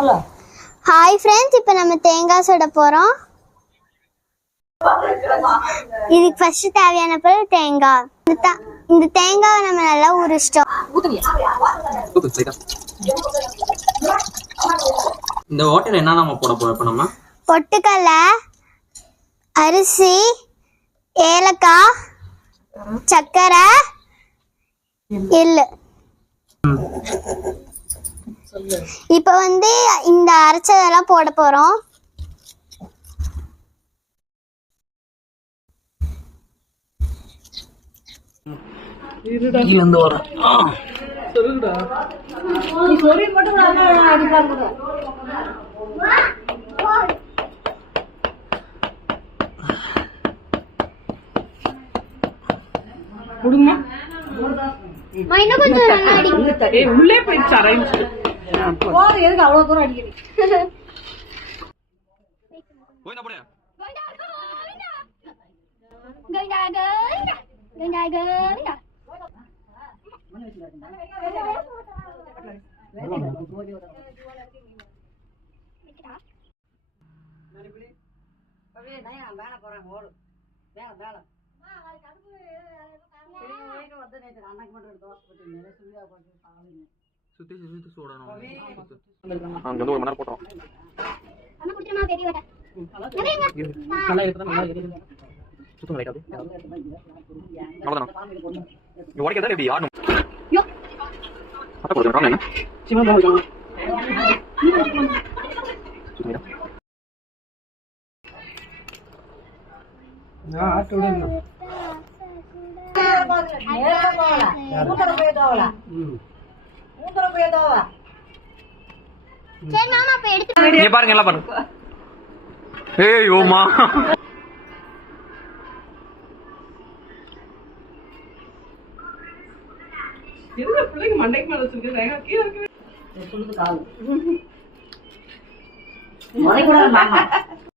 Hi friends, இப்போ நம்ம தேங்காய் சுட போகிறோம். இதுக்கு ஃபர்ஸ்ட் தேவையான பொருள் தேங்காய். இந்த தேங்காவை நம்ம நல்லா உரிச்சிட்டோம். இந்த வாட்டர் என்ன நம்ம போட போறோம்? இப்போ நம்ம பொட்டுக்கடலை, அரிசி, ஏலக்காய், சர்க்கரை, எள்ளு. இப்போ இந்த அரைச்சதெல்லாம் போட போறோம். உள்ளே போயிடுச்சு அரைஞ்சு எதுக்கு அவ்வளவு தூரம் அடிக்கிறீங்க? சுத்தி சுத்தி சூடணும். அங்க வந்து ஒரு மணி நேரம் போட்டோம். உடைக்கதான் எப்படி ஆடணும்? பாருங்க எல்லாம் பாருங்க. ஏய் ஓமா பிள்ளைங்க மண்டைக்கு மேல வச்சிருக்கேன்.